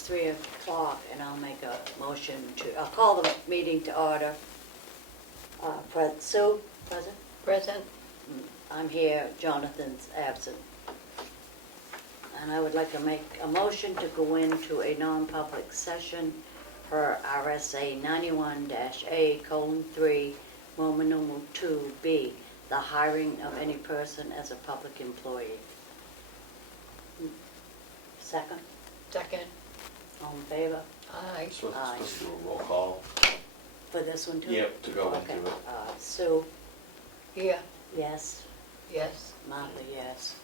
It's 3 o'clock, and I'll make a motion I'll call the meeting to order. Sue, present? Present. I'm here, Jonathan's absent. And I would like to make a motion to go into a non-public session per RSA 91-A:3, Roman numeral 2B, the hiring of any person as a public employee. Second? Second. All in favor? Aye. So it's Aye. supposed to do a roll call? For this one too? Yep, to go Okay. into it. Sue, Here. yes. Yes. Martha, yes.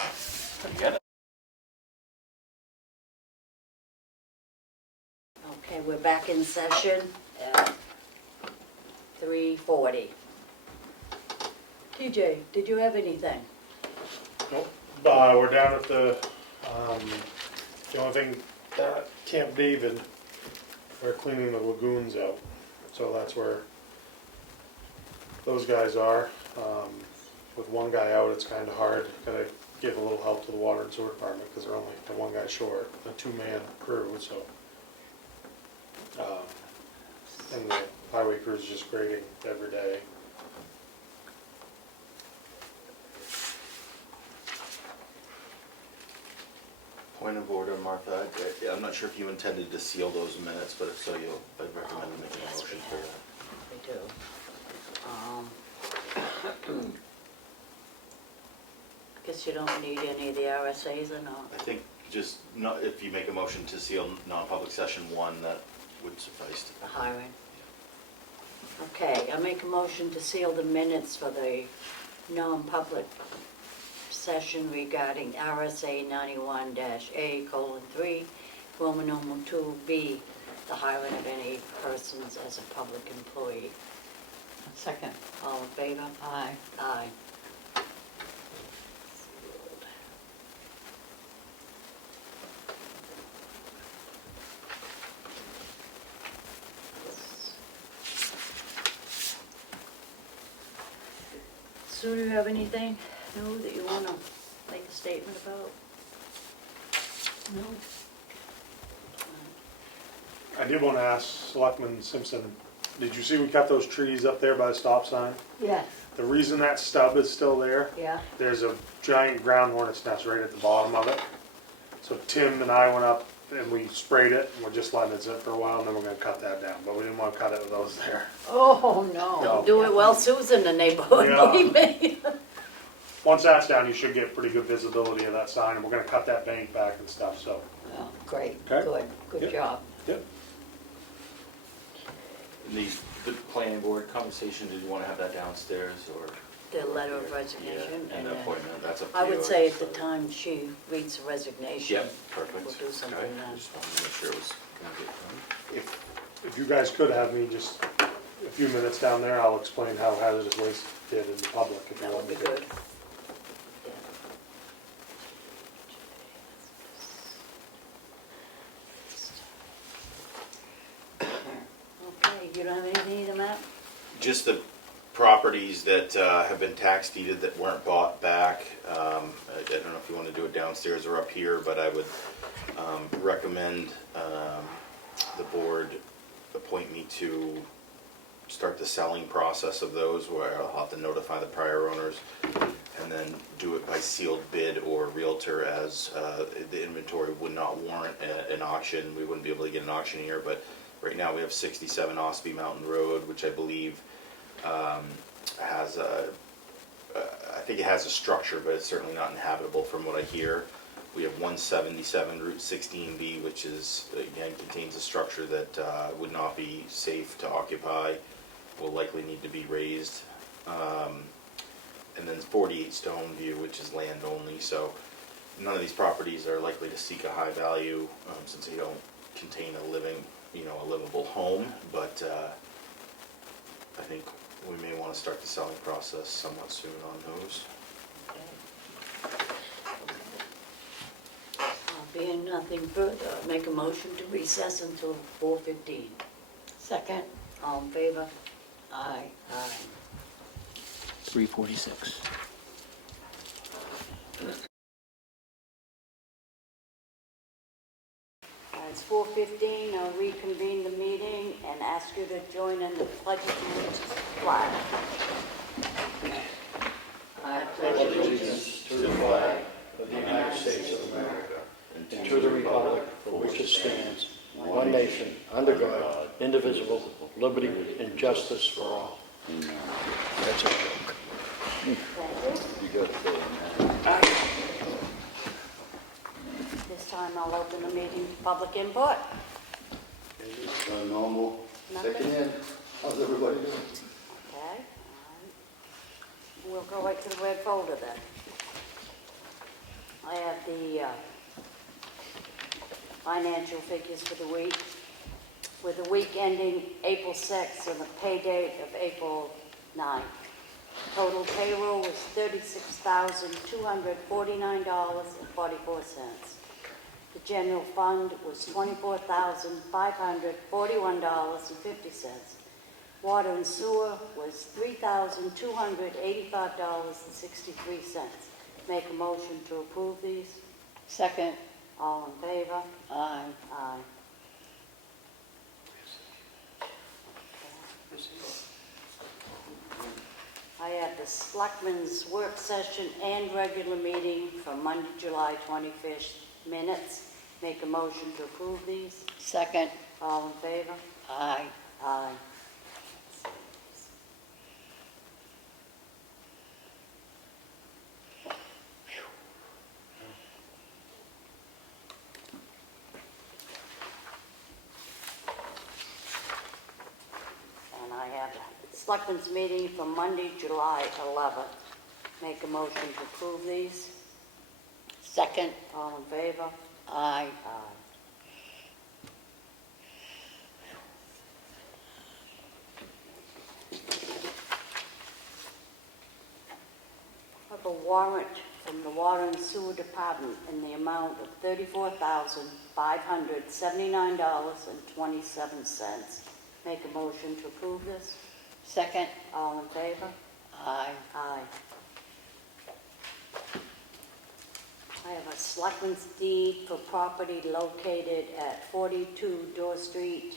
You get it? Okay, we're back in session at 3:40. TJ, did you have anything? Nope. We're down at the only thing, Camp David, we're cleaning the lagoons out. So that's where those guys are. With one guy out, it's kind of hard. Gotta give a little help to the water and sewer department because they're only one guy short, a 2-man crew, so. And the highway crew is just grading every day. Point of order, Martha. I'm not sure if you intended to seal those minutes, but if so, I'd recommend making a Yes, motion we for have. that. We do. Guess you don't need any of the RSA's or not? I think just not, if you make a motion to seal non-public session 1, that would suffice. The hiring. Okay, I make a motion to seal the minutes for the non-public session regarding RSA 91-A:3, Roman numeral 2B, the hiring of any persons as a public employee. Second. All in favor? Aye. Aye. Sue, do you have anything new that you want to make a statement about? No. I did want to ask Selectman Simpson, did you see we cut those trees up there by the stop sign? Yes. The reason that stub is still there, Yeah? there's a giant ground hornet's nest right at the bottom of it. So Tim and I went up and we sprayed it, and we're just letting it sit for a while, and then we're gonna cut that down, but we didn't want to cut it with those there. Oh, no. No. Do it while Sue's in the neighborhood, Yeah. believe me. Once that's down, you should get pretty good visibility of that sign, and we're gonna cut that bank back and stuff, so. Oh, great. Okay. Good Yep. job. Yep. The planning board conversation, did you want to have that downstairs or? The letter of resignation. Yeah, and the then appointment, that's up to I you. would say at the time she reads the resignation. Yep, perfect. We'll do something Okay, then. just wanted to make sure it was going to get done. If you guys could have me just a few minutes down there, I'll explain how hazardous waste did in the public. if you That want would be me to. good. Okay, you don't have anything either, Matt? Just the properties that have been tax deeded that weren't bought back. I don't know if you want to do it downstairs or up here, but I would recommend the board appoint me to start the selling process of those, where I'll have to notify the prior owners and then do it by sealed bid or realtor, as the inventory would not warrant an auction. We wouldn't be able to get an auctioneer, but right now we have 67 Ossipee Mountain Road, which I believe has a, I think it has a structure, but it's certainly not inhabitable from what I hear. We have 177 Route 16B, which is, again, contains a structure that would not be safe to occupy, will likely need to be raised. And then 48 Stoneview, which is land only, so none of these properties are likely to seek a high value since they don't contain a living, a livable home, but I think we may want to start the selling process somewhat soon on those. Being nothing further, make a motion to recess until 4:15. Second. All in favor? Aye. Aye. 3:46. It's 4:15. I'll reconvene the meeting and ask you to join in the pledge of allegiance to the flag. I pledge allegiance to the flag of the United States of America and to the republic for which it stands, one nation, under God, indivisible, liberty and justice for all. That's a joke. Thank you. You got it going, This time I'll open the meeting to public input. Normal. Nothing? Second in. How's everybody doing? Okay, all right. We'll go right to the red folder then. I have the financial figures for the week, with the week ending April 6th and the pay date of April 9th. Total payroll was $36,249.44. The general fund was $24,541.50. Water and sewer was $3,285.63. Make a motion to approve these. second. All in favor? Aye. Aye. I have the Selectmen's work session and regular meeting for Monday, July 25th minutes. Make a motion to approve these. Second. All in favor? Aye. Aye. And I have a Selectmen's meeting for Monday, July 11th. Make a motion to approve these. Second. All in favor? Aye. Aye. I have a warrant from the Water and Sewer Department in the amount of $34,579.27. Make a motion to approve this. Second. All in favor? Aye. Aye. I have a selectmen's deed for property located at 42 Door Street.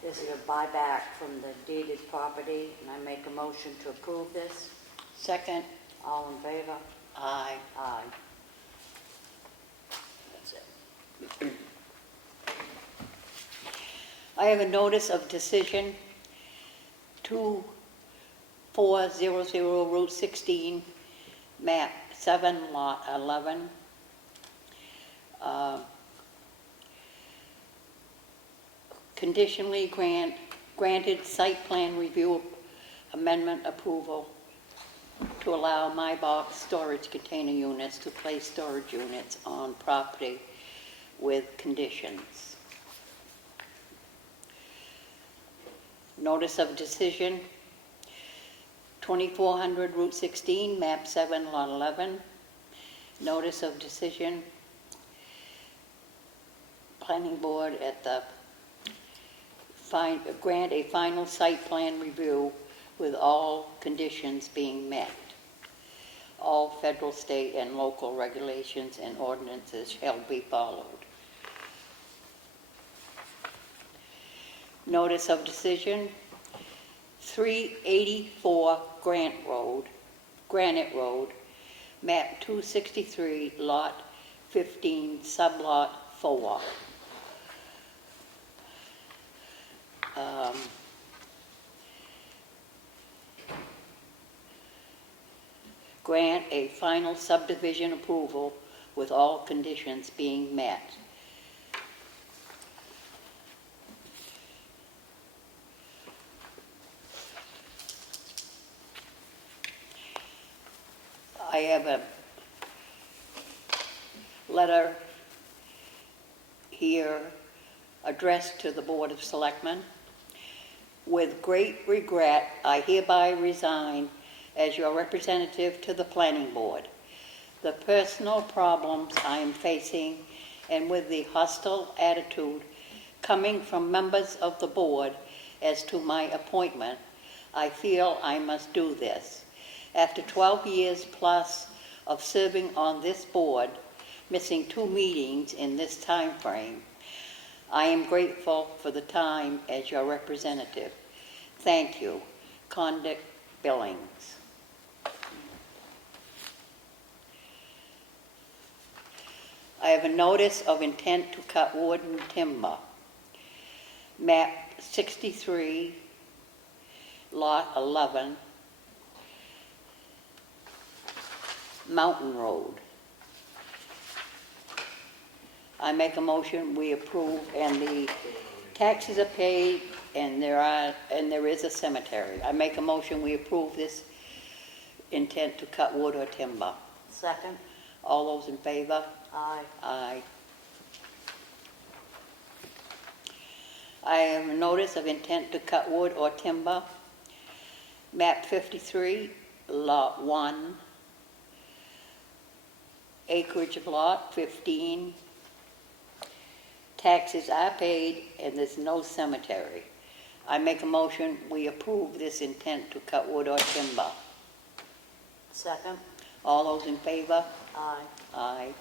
This is a buyback from the deeded property, and I make a motion to approve this. Second. All in favor? Aye. Aye. That's it. I have a notice of decision 2400 Route 16, map 7, lot 11. Conditionally granted site plan review amendment approval to allow my box storage container units to place storage units on property with conditions. Notice of decision 2400 Route 16, map 7, lot 11. Notice of decision, planning board at the grant a final site plan review with all conditions being met. All federal, state, and local regulations and ordinances shall be followed. Notice of decision 384 Granite Road, map 263, lot 15, sublot 4. Grant a final subdivision approval with all conditions being met. I have a letter here addressed to the Board of Selectmen. With great regret, I hereby resign as your representative to the Planning Board. The personal problems I am facing and with the hostile attitude coming from members of the board as to my appointment, I feel I must do this. After 12 years plus of serving on this board, missing 2 meetings in this time frame. I am grateful for the time as your representative. Thank you. Conduct Billings. I have a notice of intent to cut wood and timber. Map 63, Lot 11, Mountain Road. I make a motion, we approve, and the taxes are paid, and there is a cemetery. I make a motion, we approve this intent to cut wood or timber. Second? All those in favor? Aye. Aye. I have a notice of intent to cut wood or timber. Map 53, Lot 1, acreage of Lot 15. Taxes are paid, and there's no cemetery. I make a motion, we approve this intent to cut wood or timber. Second? All those in favor? Aye. Aye.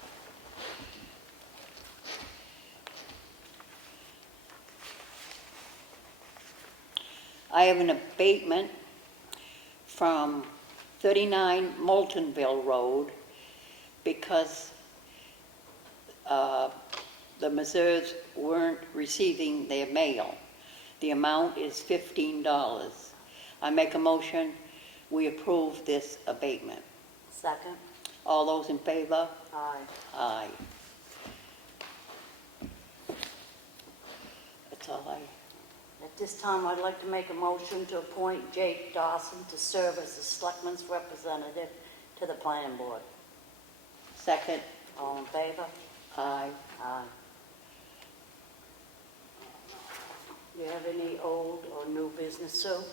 I have an abatement from 39 Moultonville Road because the Meserves weren't receiving their mail. The amount is $15. I make a motion, we approve this abatement. Second? All those in favor? Aye. Aye. That's all I... At this time, I'd like to make a motion to appoint Jake Dawson to serve as the Selectmen's representative to the planning board. Second. All in favor? Aye. Aye. Do you have any old or new business, Sue?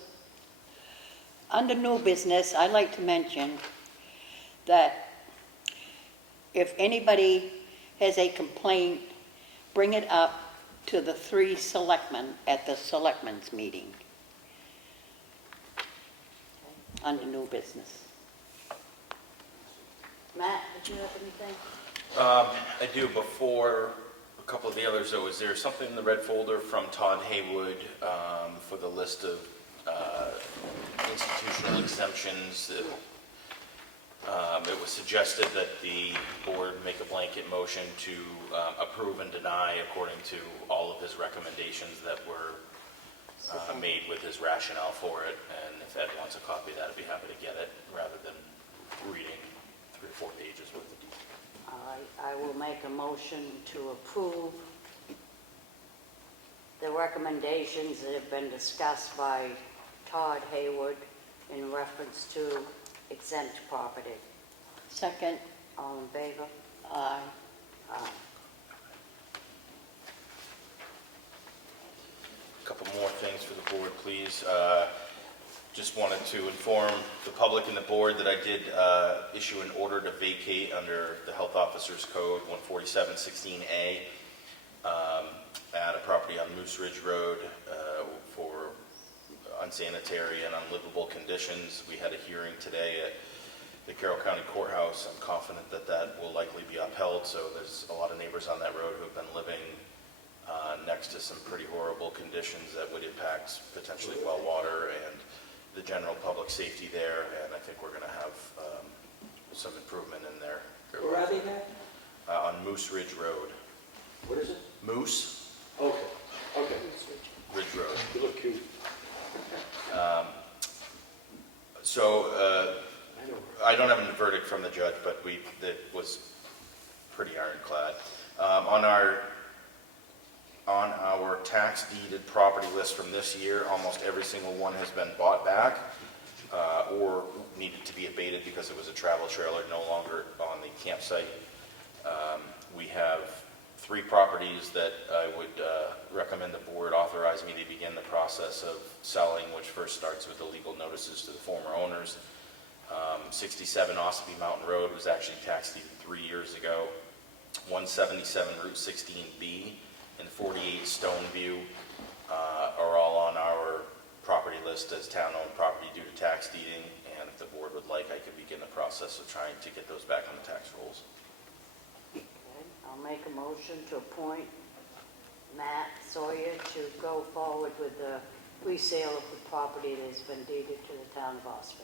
Under new business, I'd like to mention that if anybody has a complaint, bring it up to the 3 selectmen at the selectmen's meeting. Under new business. Matt, did you have anything? I do. Before a couple of the others, though, is there something in the red folder from Todd Haywood for the list of institutional exemptions? It was suggested that the board make a blanket motion to approve and deny according to all of his recommendations that were made with his rationale for it. And if Ed wants a copy of that, I'd be happy to get it rather than reading 3 or 4 pages worth of detail. I will make a motion to approve the recommendations that have been discussed by Todd Haywood in reference to exempt property. Second. All in favor? Aye. Aye. A couple more things for the board, please. Just wanted to inform the public and the board that I did issue an order to vacate under the Health Officers Code 14716A at a property on Moose Ridge Road for unsanitary and unlivable conditions. We had a hearing today at the Carroll County Courthouse. I'm confident that that will likely be upheld. So there's a lot of neighbors on that road who have been living next to some pretty horrible conditions that would impact potentially well water and the general public safety there. And I think we're going to have some improvement in there. Where are they at? On Moose Ridge Road. What is it? Moose Okay, okay. Ridge Road. You look cute. So I know. I don't have a verdict from the judge, but that was pretty ironclad. On our tax deeded property list from this year, almost every single one has been bought back or needed to be abated because it was a travel trailer no longer on the campsite. We have 3 properties that I would recommend the board authorize me to begin the process of selling, which first starts with the legal notices to the former owners. 67 Ossipee Mountain Road was actually tax deeded 3 years ago. 177 Route 16B and 48 Stoneview are all on our property list as town-owned property due to tax deeding. And if the board would like, I could begin the process of trying to get those back on the tax rolls. I'll make a motion to appoint Matt Sawyer to go forward with the resale of the property that has been deeded to the town of Ossipee.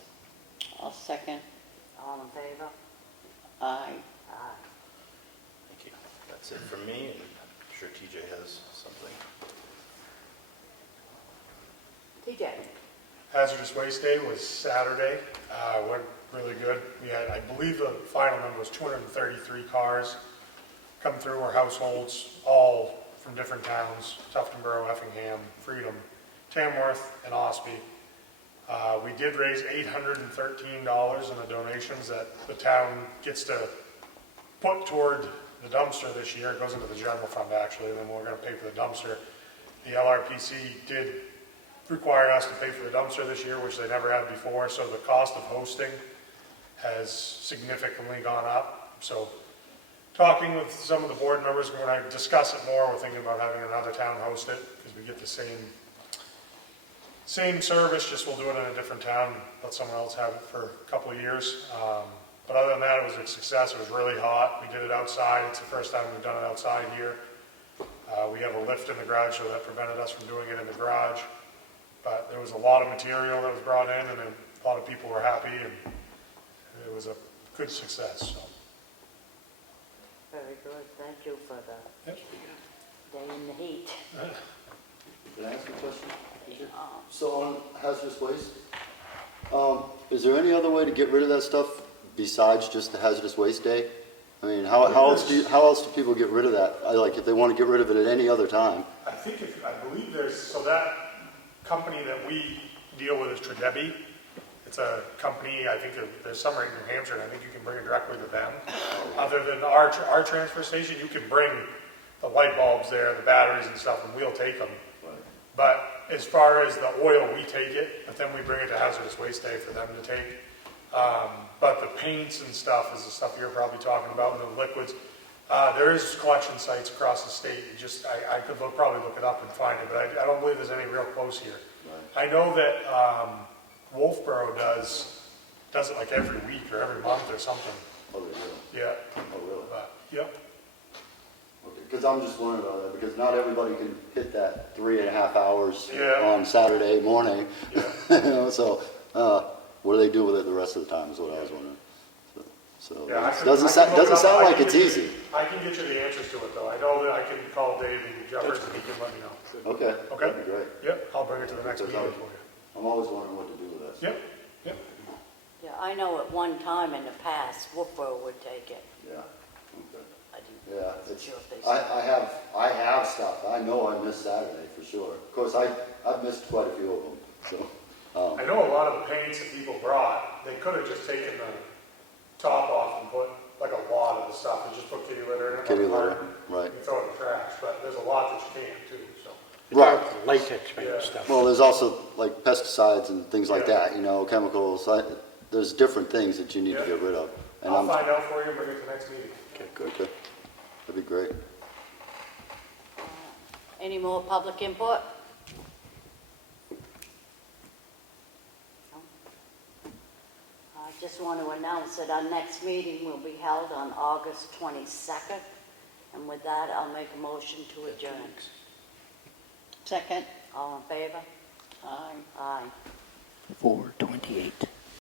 I'll second. All in favor? Aye. Aye. Thank you. That's it for me, and I'm sure TJ has something. TJ? Hazardous Waste Day was Saturday, went really good. We had, I believe the final number was 233 cars come through, our households, all from different towns, Tuftonboro, Effingham, Freedom, Tamworth, and Ossipee. We did raise $813 in the donations that the town gets to put toward the dumpster this year. It goes into the general fund actually, and then we're going to pay for the dumpster. The LRPC did require us to pay for the dumpster this year, which they never had before, so the cost of hosting has significantly gone up. So talking with some of the board members, when I discuss it more, we're thinking about having another town host it, because we get the same service, just we'll do it in a different town, let someone else have it for a couple of years. But other than that, it was a success. It was really hot. We did it outside. It's the first time we've done it outside here. We have a lift in the garage, so that prevented us from doing it in the garage. But there was a lot of material that was brought in, and a lot of people were happy, and it was a good success. So. Very good. Thank you for the Yep. day in the heat. Can I ask a question? Um, So on hazardous waste, is there any other way to get rid of that stuff besides just the hazardous waste day? I mean, how else do people get rid of that? Like if they want to get rid of it at any other time? I believe there's, so that company that we deal with is Tredebi. It's a company, I think there's some right in New Hampshire, and I think you can bring it directly to them. Other than our transfer station, you can bring the light bulbs there, the batteries and stuff, and we'll take them. But as far as the oil, we take it, but then we bring it to hazardous waste day for them to take. But the paints and stuff is the stuff you're probably talking about, and the liquids. There is collection sites across the state. I could probably look it up and find it, but I don't believe there's any real close here. Right. I know that Wolfboro does it like every week or every month or something. Oh, they do? Yeah. Oh, really? Yep. Okay, because I'm just wondering about that, because not everybody can hit that 3.5 hours Yeah. on Saturday morning. Yeah. You know, so what do they do with it the rest of the time is what I was wondering. So Yeah, it doesn't sound like it's easy. I can get you the answers to it though. I know that I can call Dave Jeffers and he can let me know. Okay. Okay. That'd be great. Yep, I'll bring it to the next Because meeting for you. I'm always wondering what to do with that. Yep, yep. Yeah, I know at one time in the past, Wolfboro would take it. Yeah. Okay. I didn't- Yeah, wasn't it's, sure if they I have stopped. I know I missed Saturday for sure. Of course, I've missed quite a few of them. So, I know a lot of the paints that people brought, they could have just taken the top off and put like a lot of the stuff and just put kitty litter in it. kitty like litter, carton, right? and throw it in the trash, but there's a lot that you can't too, so. Right. Latex paint Yeah. stuff. Well, there's also like pesticides and things like Yeah. that. You know, chemicals. There's different things that you need to Yeah. get rid of. And I'll find out for you and bring it to the next meeting. Okay, good. Okay. That'd be great. Any more public input? No? I just want to announce that our next meeting will be held on August 22nd. And with that, I'll make a motion to adjourn. Second. All in favor? Aye. Aye. 4:28.